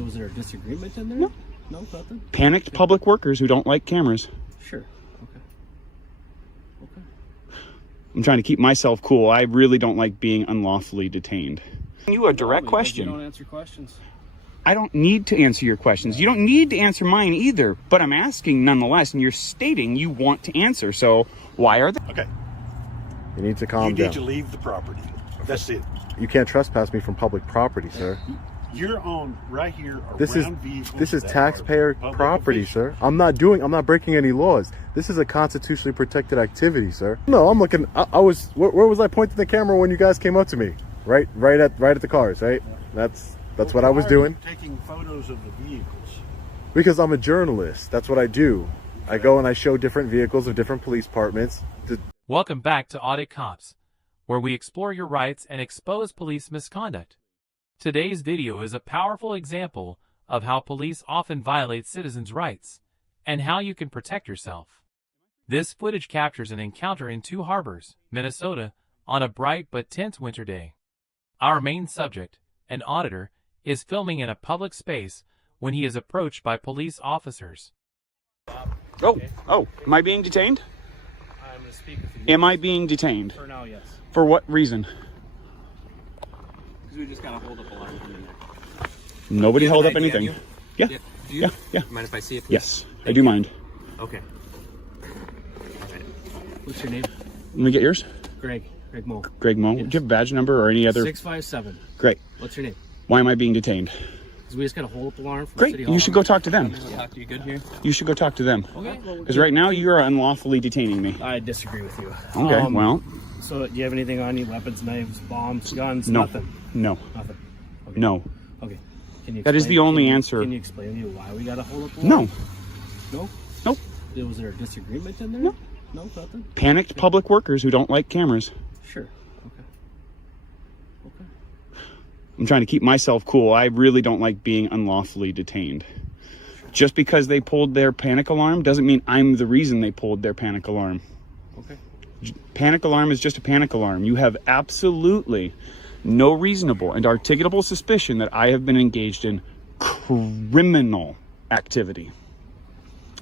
Was there a disagreement in there? No. No, nothing? Panicked public workers who don't like cameras. Sure. Okay. Okay. I'm trying to keep myself cool. I really don't like being unlawfully detained. You a direct question. You don't answer questions. I don't need to answer your questions. You don't need to answer mine either, but I'm asking nonetheless, and you're stating you want to answer. So why are they? Okay. You need to calm down. You need to leave the property. That's it. You can't trespass me from public property, sir. You're on right here around This is vehicles that taxpayer are public property, officials. sir. I'm not breaking any laws. This is a constitutionally protected activity, sir. No, I'm looking. I was. Where was I pointing the camera when you guys came up to me? Right at the cars, right? That's what I was doing. Taking photos of the vehicles. Because I'm a journalist. That's what I do. I go and I show different vehicles of different police departments. Welcome back to Audit Cops, where we explore your rights and expose police misconduct. Today's video is a powerful example of how police often violate citizens' rights and how you can protect yourself. This footage captures an encounter in Two Harbors, Minnesota, on a bright but tense winter day. Our main subject, an auditor, is filming in a public space when he is approached by police officers. Oh, am I being detained? I'm going to speak with you. Am I being detained? For now, yes. For what reason? Because we just got to hold up a line from in there. Nobody held up anything. Yeah. Do you? Yeah. Mind if I see it, please? Yes, I do mind. Okay. All right. What's your name? Let me get yours. Greg Mo. Greg Mo. Yes. Do you have a badge number or any other? 657. Great. What's your name? Why am I being detained? Because we just got a hold up alarm from Great. City Hall. You should go talk to them. Talk to you good here? You should go talk to them. Okay. Because right now you are unlawfully detaining me. I disagree with you. Okay, well. So do you have anything on you? Weapons, knives, bombs, guns? No. Nothing? No. Nothing? Okay. No. Okay. Can you That is the only answer. Can you explain to me why we got to hold up the No. line? No? Nope. Was there a disagreement in there? No. No, nothing? Panicked public workers who don't like cameras. Sure. Okay. Okay. I'm trying to keep myself cool. I really don't like being unlawfully detained. Just because they pulled their panic alarm doesn't mean I'm the reason they pulled their panic alarm. Okay. Panic alarm is just a panic alarm. You have absolutely no reasonable and articulable suspicion that I have been engaged in criminal activity.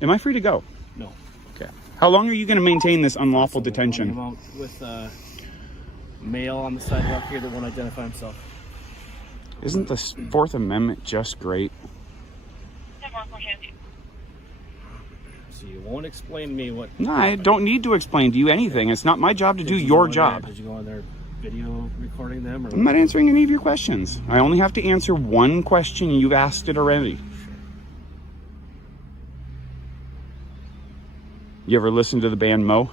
Am I free to go? No. Okay. How long are you going to maintain this unlawful detention? Out with a male on the sidewalk here that won't identify himself. Isn't the Fourth Amendment just great? So you won't explain to me what... No, I don't need to explain to you anything. It's not my job to do your job. Did you go on there video recording them? Or I'm not answering any of your questions. I only have to answer one question. You've asked it already. You ever listen to the band Mo?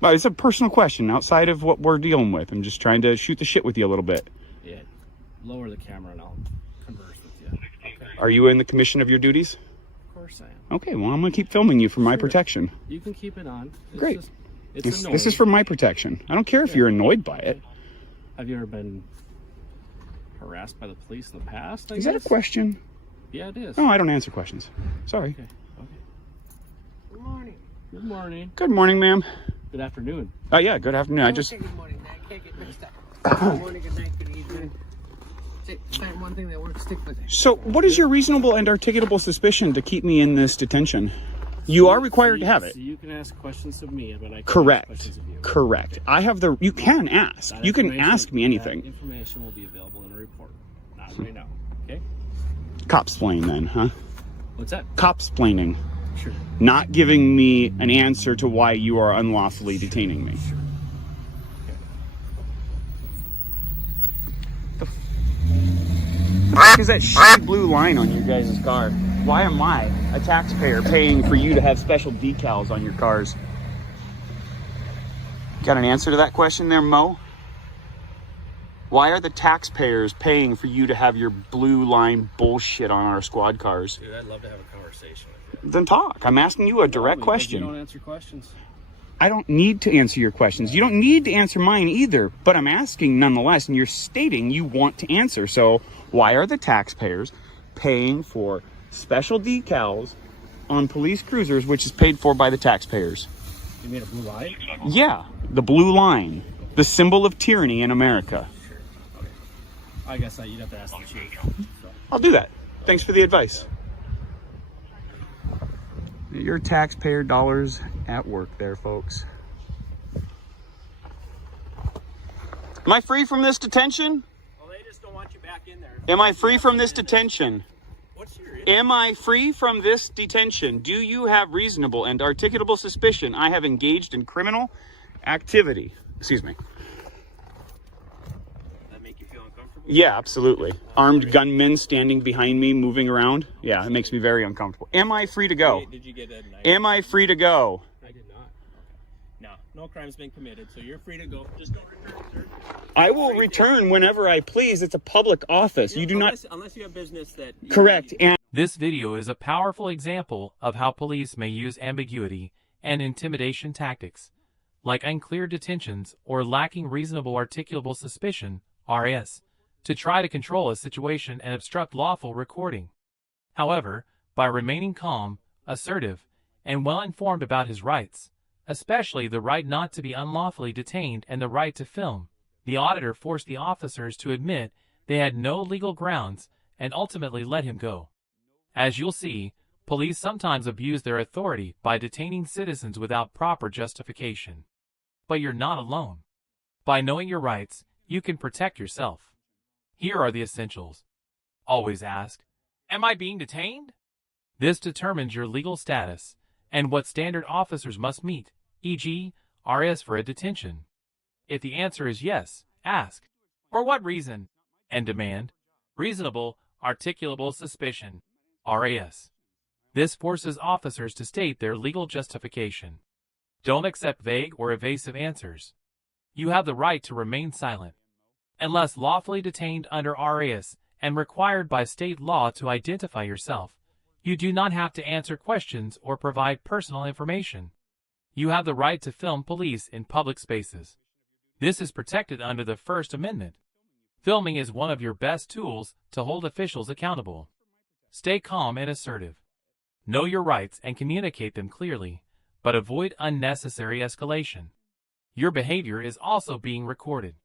Well, it's a personal question outside of what we're dealing with. I'm just trying to shoot the shit with you a little bit. Yeah. Lower the camera and I'll converse with you. Okay. Are you in the commission of your duties? Of course I am. Okay, well, I'm going to keep filming you for my protection. You can keep it on. It's Great. Just, it's This is for my protection. I don't care if you're annoyed by it. Have you ever been harassed by the police in the past? Is that a question? Yeah, it is. Oh, I don't answer questions. Sorry. Okay. Good morning. Good morning. Good morning, ma'am. Good afternoon. Oh, yeah, good afternoon. I just... Good morning, I can't get mixed up. Good morning, good night, good evening. Find one thing that works, stick with it. So, what is your reasonable and articulable suspicion to keep me in this detention? You are required to have it. So you can ask questions of me, but I can't ask Correct. questions of you. Correct. Okay. I have the... You can ask. That You can information- ask me anything. That information will be available in a report. Not right now. Okay? Copsplain then, huh? What's that? Copsplaining. Sure. Not giving me an answer to why you are unlawfully detaining me. Sure. What is that shitty blue line on your guys' car? Why am I, a taxpayer, paying for you to have special decals on your cars? Got an answer to that question there, Mo? Why are the taxpayers paying for you to have your blue line bullshit on our squad cars? Dude, I'd love to have a conversation with you. Then talk. I'm asking you a direct You question. don't answer questions. I don't need to answer your questions. You don't need to answer mine either, but I'm asking nonetheless, and you're stating you want to answer. So why are the taxpayers paying for special decals on police cruisers, which is paid for by the taxpayers? You mean a blue line? Yeah, the blue line, the symbol of tyranny in America. I guess you'd have to ask the chief. So. I'll do that. Thanks for the advice. Your taxpayer dollars at work there, folks. Am I free from this detention? Well, they just don't want you back in there. Am I free from this detention? What's your Am I free from this detention? Do you have reasonable and articulable suspicion I have engaged in criminal activity? Excuse me. that make you feel uncomfortable? Yeah, absolutely. Armed gunmen standing behind me, moving around. Yeah, it makes me very uncomfortable. Am I free to go? Did you get a knife? Am I free to go? I did not. Okay. No crime's been committed, so you're free to go. Just don't return, sir. I will return whenever I please. It's a public office. You do not... Unless you have business that... Correct. And This video is a powerful example of how police may use ambiguity and intimidation tactics, like unclear detentions or lacking reasonable articulable suspicion, RS, to try to control a situation and obstruct lawful recording. However, by remaining calm, assertive, and well-informed about his rights, especially the right not to be unlawfully detained and the right to film, the auditor forced the officers to admit they had no legal grounds and ultimately let him go. As you'll see, police sometimes abuse their authority by detaining citizens without proper justification. But you're not alone. By knowing your rights, you can protect yourself. Here are the essentials. Always ask, "Am I being detained?" This determines your legal status and what standard officers must meet, e.g., RS for a detention. If the answer is yes, ask, "For what reason?" and demand, "Reasonable, articulable suspicion." RAS. This forces officers to state their legal justification. Don't accept vague or evasive answers. You have the right to remain silent. Unless lawfully detained under RAS and required by state law to identify yourself, you do not have to answer questions or provide personal information. You have the right to film police in public spaces. This is protected under the First Amendment. Filming is one of your best tools to hold officials accountable. Stay calm and assertive. Know your rights and communicate them clearly, but avoid unnecessary escalation. Your behavior is also being recorded.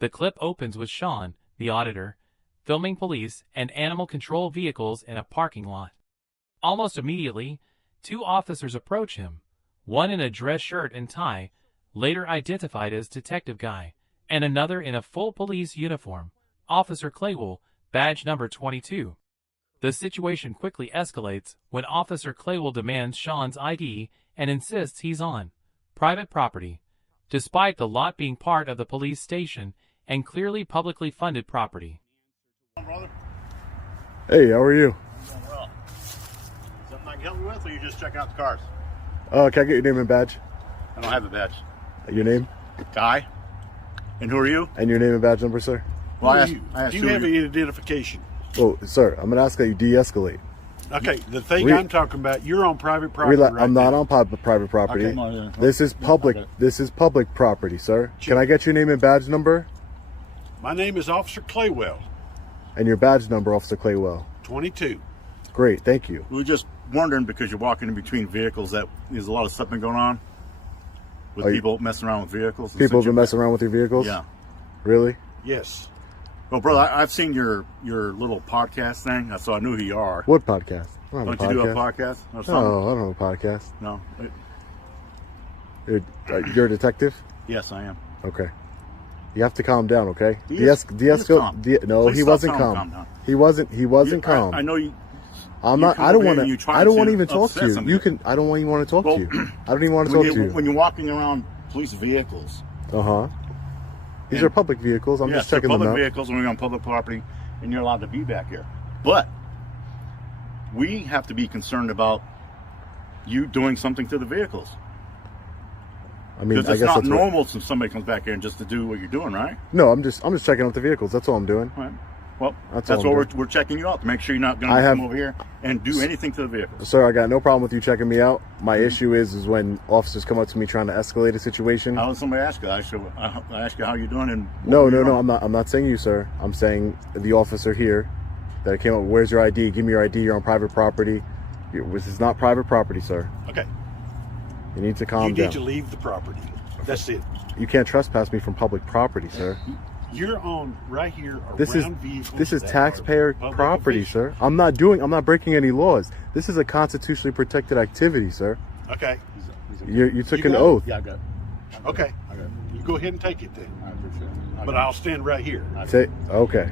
The clip opens with Sean, the auditor, filming police and animal control vehicles in a parking lot. Almost immediately, two officers approach him, one in a dress shirt and tie, later identified as Detective Guy, and another in a full police uniform, Officer Claywell, badge number 22. The situation quickly escalates when Officer Claywell demands Sean's ID and insists he's on private property, despite the lot being part of the police station and clearly publicly funded property. Hey, how are you? Doing well. Something I can help you with, or you just check out the cars? Can I get your name and badge? I don't have a badge. Your name? Guy. And who are you? And your name and badge number, sir? Well, Who I are asked, you? I asked Do who you have are any identification? Oh, sir, I'm gonna ask that you de-escalate. Okay, the thing I'm talking about, you're on private property. right I'm not now. on private property. Okay. This is public. Okay. This is public property, sir. Can I get your name and badge number? My name is Officer Claywell, And your badge number, Officer Claywell. 22. Great, thank you. We were just wondering, because you're walking in between vehicles, that there's a lot of stuff been going on with Are you- people messing around with vehicles. and People since have been you're- messing around with your vehicles? Yeah. Really? Yes. Well, brother, I've seen your little podcast thing, so I knew who you are. What podcast? I don't have Don't you do a podcast or something? No, I don't have a podcast. No. You're a detective? Yes, I am. Okay. You have to calm down, okay? He is calm. No, Please he stop wasn't telling him calm. calm down. He wasn't calm. I know you. I'm you not. come I don't over here want and you to. try I don't to want to even talk upset to you. somebody. You can. I don't even want to talk Well, to you. I don't even want to talk to you. When you're walking around police vehicles. Uh huh. These And- are public vehicles. I'm Yes, just checking they're them public out. vehicles when we're on public property, and you're allowed to be back here. But we have to be concerned about you doing something to the vehicles. I mean, Because I it's guess not that's what, normal if somebody comes back here and just to do what you're doing, right? No, I'm just checking out the vehicles. That's all I'm doing. Right. Well, That's that's all I'm what we're checking you out to make sure you're not going I to have- come over here and do anything to the vehicles. Sir, I got no problem with you checking me out. My Mm-hmm. issue is when officers come up to me trying to escalate a situation. How did somebody ask you? I ask you how you're doing and No, what no, you're no. on. I'm not saying you, sir. I'm saying the officer here that came up. Where's your ID? Give me your ID. You're on private property. This is not private property, sir. Okay. You need to calm You down. need to leave the property. That's it. You can't trespass me from public property, sir. You're on right here around This is vehicles that taxpayer are public property, officials. sir. I'm not breaking any laws. This is a constitutionally protected activity, sir. Okay. You took an got it? oath. Yeah, I got it. Okay. You go ahead and take it then. I appreciate it. But I'll stand right here. Okay.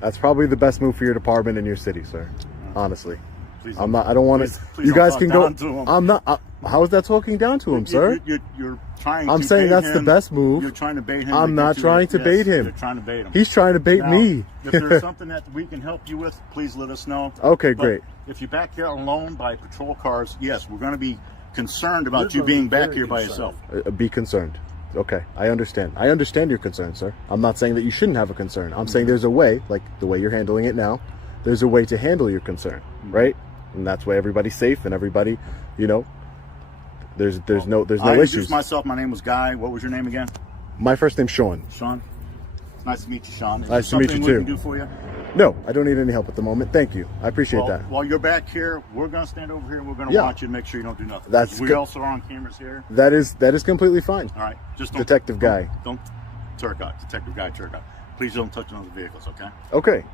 That's probably the best move for your department in your city, sir. Honestly. Please I don't want to. please You don't guys talk can go. down to him. I'm not. How is that talking down to him, sir? You're trying. I'm to saying bait that's the him. best move. You're trying to bait him. I'm to not get trying you to bait him. You're trying to bait him. He's trying to bait Now, me. If there's something that we can help you with, please let us know. Okay, But great. If you're back here alone by patrol cars, yes, we're going to be concerned about We're you gonna be being back very here by concerned. yourself. Be concerned. Okay, I understand. I understand your concern, sir. I'm not saying that you shouldn't have a concern. I'm saying there's a way, like the way you're handling it now, there's a way to handle your concern, right? And that's why everybody's safe and everybody, there's no I introduced issues. myself. My name was Guy. What was your name again? My first name's Sean. Sean. Nice to meet you, Sean. Is Nice there to meet you, something we too. can do for you? No, I don't need any help at the moment. Thank you. I appreciate that. While you're back here, we're going to stand over here and we're going to Yeah. watch you and make sure you don't do nothing. That's we good. also are on cameras here. That is completely fine. All right. Just don't, Detective Guy. Don't turk out. Detective Guy, turk out. Please don't touch on the vehicles, okay? Okay,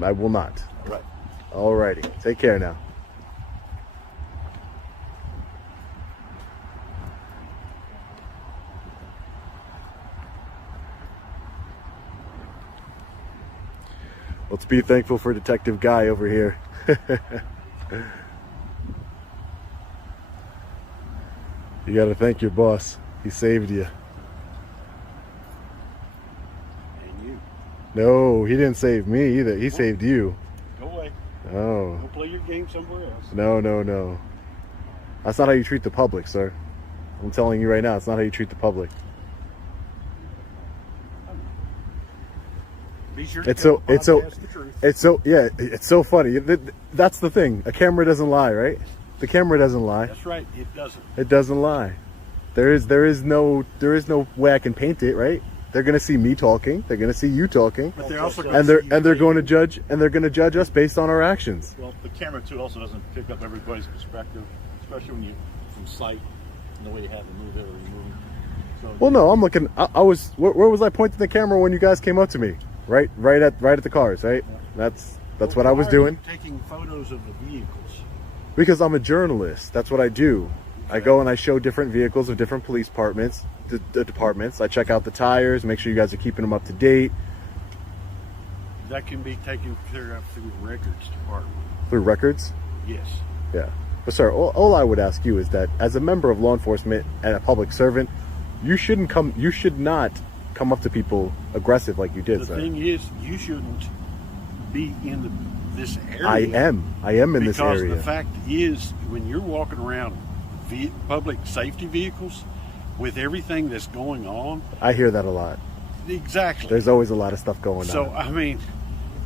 I will not. All right. Alrighty, take care now. Let's be thankful for Detective Guy over here. You gotta thank your boss. He saved you. And you. No, he didn't save me either. He saved you. Go away. Oh, Go play your game somewhere else. no. That's not how you treat the public, sir. I'm telling you right now, it's not how you treat the public. Be sure It's to so podcast the truth. it's so funny. That's the thing. A camera doesn't lie, right? The camera doesn't lie. That's right. It doesn't. It doesn't lie. There is no way I can paint it, right? They're gonna see me talking. They're gonna see you talking, But they're also and they're going to judge us based on our actions. Well, the camera, too, also doesn't pick up everybody's perspective, especially when you from sight and the way you have to move it or remove it. So Well, no, I'm looking. I was. Where was I pointing the camera when you guys came up to me? Right at the cars, right? That's what I was Why are you doing. taking photos of the vehicles. Because I'm a journalist. That's what I do. I go and I show different vehicles of different police departments. The departments. I check out the tires, make sure you guys are keeping them up to date. That can be taken care of through the records department. Through records. Yes. Yeah. But sir, all I would ask you is that as a member of law enforcement and a public servant, you should not come up to people aggressive like you did, The sir. thing is, you shouldn't be in this area. I am in this Because area. the fact is, when you're walking around public safety vehicles with everything that's going on, I hear that a lot. exactly. There's always a lot of stuff going So, on. I mean,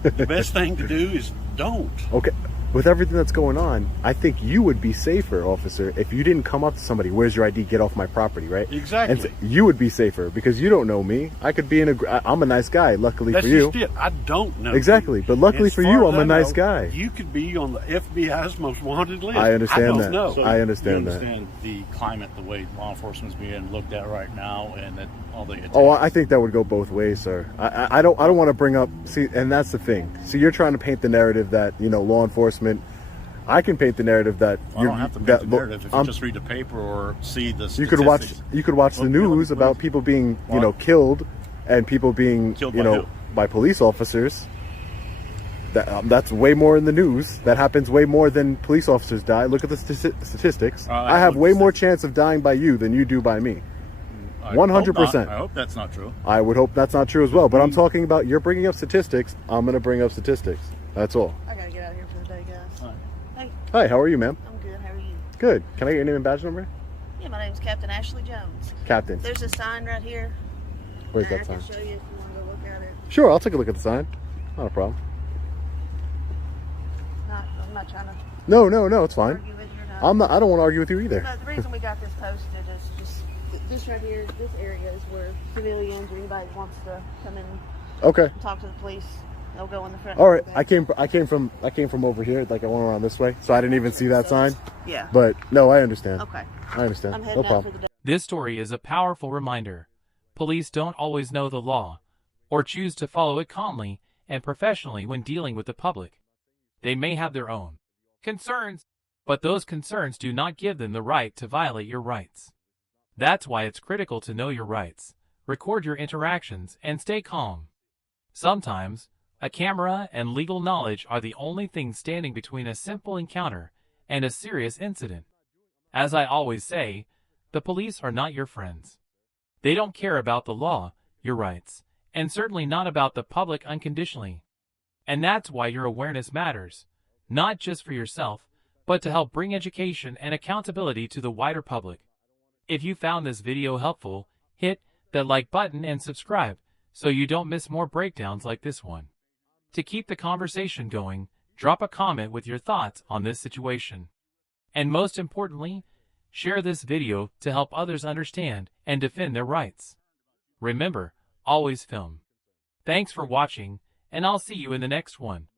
the best thing to do is don't. Okay. With everything that's going on, I think you would be safer, officer, if you didn't come up to somebody, where's your ID, get off my property, right? Exactly. And you would be safer because you don't know me. I could be I'm a nice guy, luckily That's for you. just it. I don't know. Exactly. you. But luckily As for far you, as I'm I a nice know, guy. You could be on the FBI's most wanted list. I understand I don't that. know. So I you understand that. understand the climate, the way law enforcement's being looked at right now, and that all the attacks. Oh, I think that would go both ways, sir. I don't want to bring up, see, and that's the thing. So you're trying to paint the narrative that, law enforcement, I can paint the narrative that I don't have to paint the narrative if you just read the paper or see the statistics. you could watch the Well, news let me- about people being, What? killed and people being, Killed by who? by police officers. That's way more in the news. That happens way more than police officers die. Look at the statistics. I have look way at the more chance of dying by you than you do by me. I hope 100%. not. I hope that's not true. I would hope that's not true as well. But I'm talking about, you're bringing up statistics. I'm going to bring up statistics. That's all. I gotta get out of here for the day, guys. Hey, Hi, how are you, ma'am? I'm good. How are you? Good. Can I get your name and badge number? Yeah, my name's Captain Ashley Jones. Captain. There's a sign right here. Where's and that sign? I can show you if you want to go look at it. Sure, I'll take a look at the sign. Not a problem. I'm not trying to No, it's fine. argue with you or not. I don't want to argue with you either. But the reason we got this posted is just this right here. This area is where civilians or anybody that wants to come in Okay. and talk to the police, they'll go in the front. All right. Okay? I came from over here. Like I went around this way, so I didn't even see that sign. Yeah. But no, I understand. Okay. I understand. I'm No heading out problem. for the day. This story is a powerful reminder. Police don't always know the law, or choose to follow it calmly and professionally when dealing with the public. They may have their own concerns, but those concerns do not give them the right to violate your rights. That's why it's critical to know your rights, record your interactions, and stay calm. Sometimes, a camera and legal knowledge are the only things standing between a simple encounter and a serious incident. As I always say, the police are not your friends. They don't care about the law, your rights, and certainly not about the public unconditionally. And that's why your awareness matters, not just for yourself, but to help bring education and accountability to the wider public. If you found this video helpful, hit that like button and subscribe so you don't miss more breakdowns like this one. To keep the conversation going, drop a comment with your thoughts on this situation. And most importantly, share this video to help others understand and defend their rights. Remember, always film. Thanks for watching, and I'll see you in the next one.